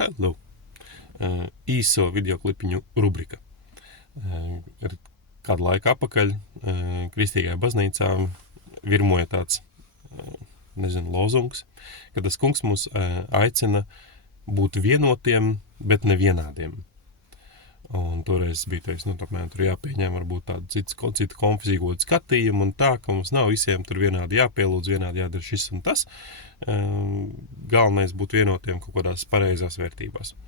Hello! Īso videoklipiņu rubrika. Kādu laiku atpakaļ Kristīgajā baznīcā virmoja tāds, lozungs, ka tas kungs mūs aicina būt vienotiem, bet nevienādiem. Un toreiz bija teiks, apmēram tur jāpieņem varbūt tādu citu konfesiju skatījumu un tā, ka mums nav visiem tur vienādi jāpielūdz, vienādi jādara šis un tas. Galvenais būt vienotiem kaut kādās pareizās vērtībās.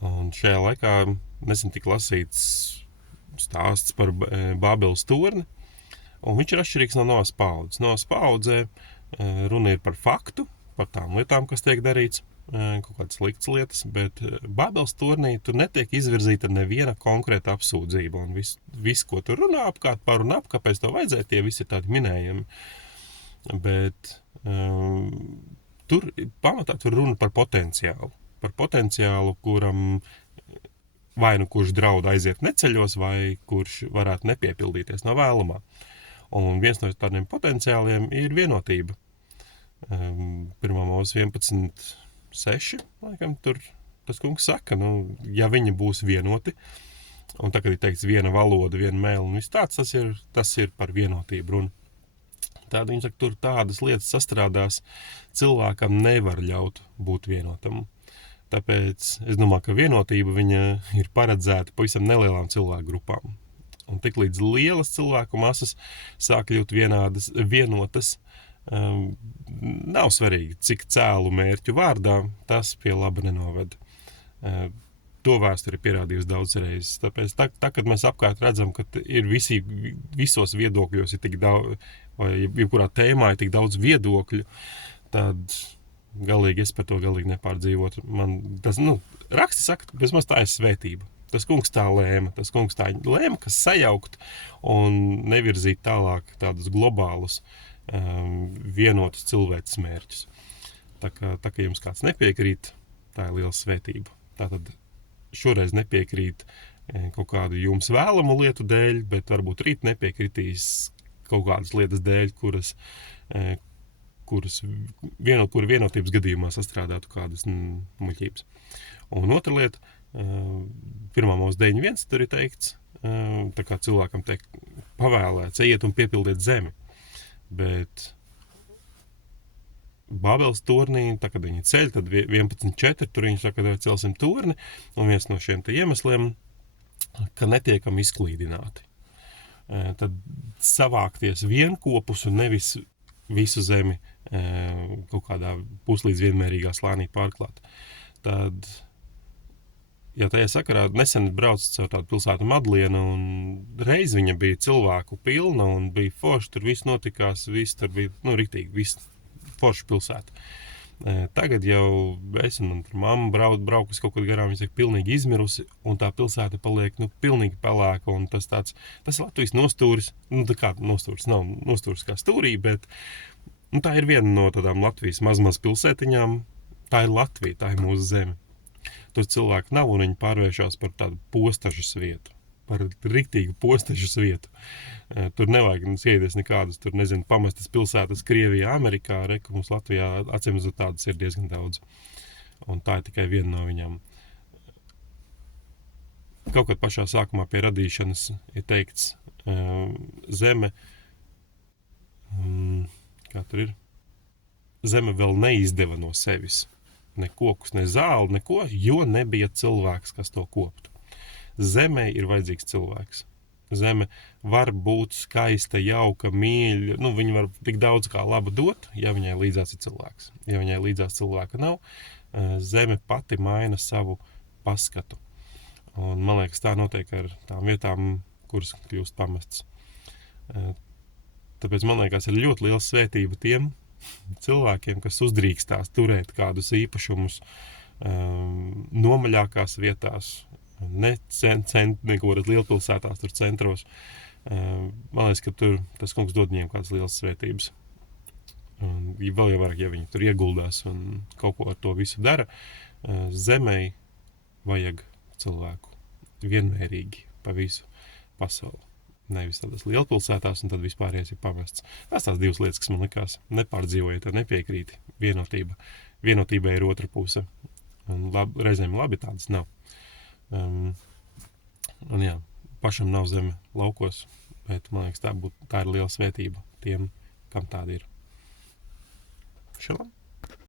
Un šajā laikā nesen tika lasīts stāsts par Bābeles torni, un viņš ir atšķirīgs no Noas paudzes. Noas paudzē runa ir par faktu, par tām lietām, kas tiek darīts, kaut kādas sliktas lietas, bet Bābeles tornī tur netiek izvirzīta neviena konkrēta apsūdzība, un viss, ko tur runā apkārt, par un ap, kāpēc to vajadzēja, tie visi ir tādi minējumi. Bet pamatā tur runa par potenciālu, kuram vai nu kurš draud aiziet neceļos, vai kurš varētu nepiepildīties no vēlamā. Un viens no tādiem potenciāliem ir vienotība. 1. Mūzes 11.6, laikam, tur tas kungs saka, ja viņi būs vienoti, un tā, kad ir teikts viena valoda, viena mēle un viss tāds, tas ir par vienotību runa. Tāda viņi saka, tur tādas lietas sastrādās, cilvēkam nevar ļaut būt vienotam. Tāpēc es domāju, ka vienotība viņa ir paredzēta pavisam nelielām cilvēku grupām. Un tik līdz lielas cilvēku masas sāk kļūt vienotas, nav svarīgi, cik cēlu mērķu vārdā, tas pie laba nenoved. To vēsture ir pierādījusi daudz reizes. Tāpēc, kad mēs apkārt redzam, ka ir visos viedokļos ir tik daudz, vai jebkurā tēmā ir tik daudz viedokļu, tad es par to galīgi nepārdzīvotu. Raksti saka, ka vismaz tā ir svētība. Tas kungs tā lēma, kas sajaukt un nevirzīt tālāk tādus globālus, vienotus cilvēces mērķus. Tā kā jums kāds nepiekrīt, tā ir liela svētība. Tātad šoreiz nepiekrīt kaut kādu jums vēlamu lietu dēļ, bet varbūt rīt nepiekritīs kaut kādas lietas dēļ, kura vienotības gadījumā sastrādātu kādas muļķības. Un otra lieta, 1. Mūzes 9.1, tur ir teikts, tā kā cilvēkam tiek pavēlēts, ejiet un piepildiet zemi. Bet Bābeles tornī, tā, kad viņi ceļ, tad 11.4, tur viņi saka, ka celsim torni, un viens no šiem te iemesliem, ka netiekam izklīdināti. Tad savākties vienkopus un nevis visu zemi kaut kādā puslīdz vienmērīgā slānī pārklāt. Tad, ja tajā sakarā nesen braucu caur tādu pilsētu Madlienu, un reiz viņa bija cilvēku pilna, un bija forši, tur viss notikās, viss tur bija, riktīgi, viss forši pilsēta. Tagad jau es un mamma braukus kaut kad garām, viņa saka, pilnīgi izmirusi, un tā pilsēta paliek, pilnīgi pelēka, un tas Latvijas nostūris, kā nostūris, nav nostūris kā stūrī, bet tā ir viena no tādām Latvijas maz pilsētiņām, tā ir Latvija, tā ir mūsu zeme. Tur cilvēki nav, un viņi pārvēršās par tādu postažas vietu, par riktīgu postažas vietu. Tur nevajag skatīties nekādas, pamestas pilsētas Krievijā, Amerikā, ka mums Latvijā acīmredzot tādas ir diezgan daudz. Un tā ir tikai viena no viņām. Kaut kad pašā sākumā pie radīšanas ir teikts, zeme, kā tur ir, zeme vēl neizdeva no sevis ne kokus, ne zāli, neko, jo nebija cilvēks, kas to koptu. Zemē ir vajadzīgs cilvēks. Zeme var būt skaista, jauka, mīļa, viņa var tik daudz kā labu dot, ja viņai līdzās ir cilvēks. Ja viņai līdzās cilvēka nav, zeme pati maina savu paskatu. Un man liekas, tā notiek ar tām vietām, kuras kļūst pamestas. Tāpēc man liekas, ir ļoti liela svētība tiem cilvēkiem, kas uzdrīkstās turēt kādus īpašumus nomaļākās vietās, nekoras lielpilsētās, tur centros. Man liekas, ka tur tas kungs dod viņiem kādas lielas svētības. Un vēl jau vairāk, ja viņi tur ieguldās un kaut ko ar to visu dara, zemei vajag cilvēku vienmērīgi pa visu pasauli. Nevis tādas lielpilsētās, un tad vispārējais ir pamests. Tās divas lietas, kas man likās, nepārdzīvojiet, nepiekrīti, vienotība. Vienotībai ir otra puse. Un reizēm labi tādas nav. Un jā, pašam nav zeme laukos, bet man liekas, tā ir liela svētība tiem, kam tāda ir. Šilam?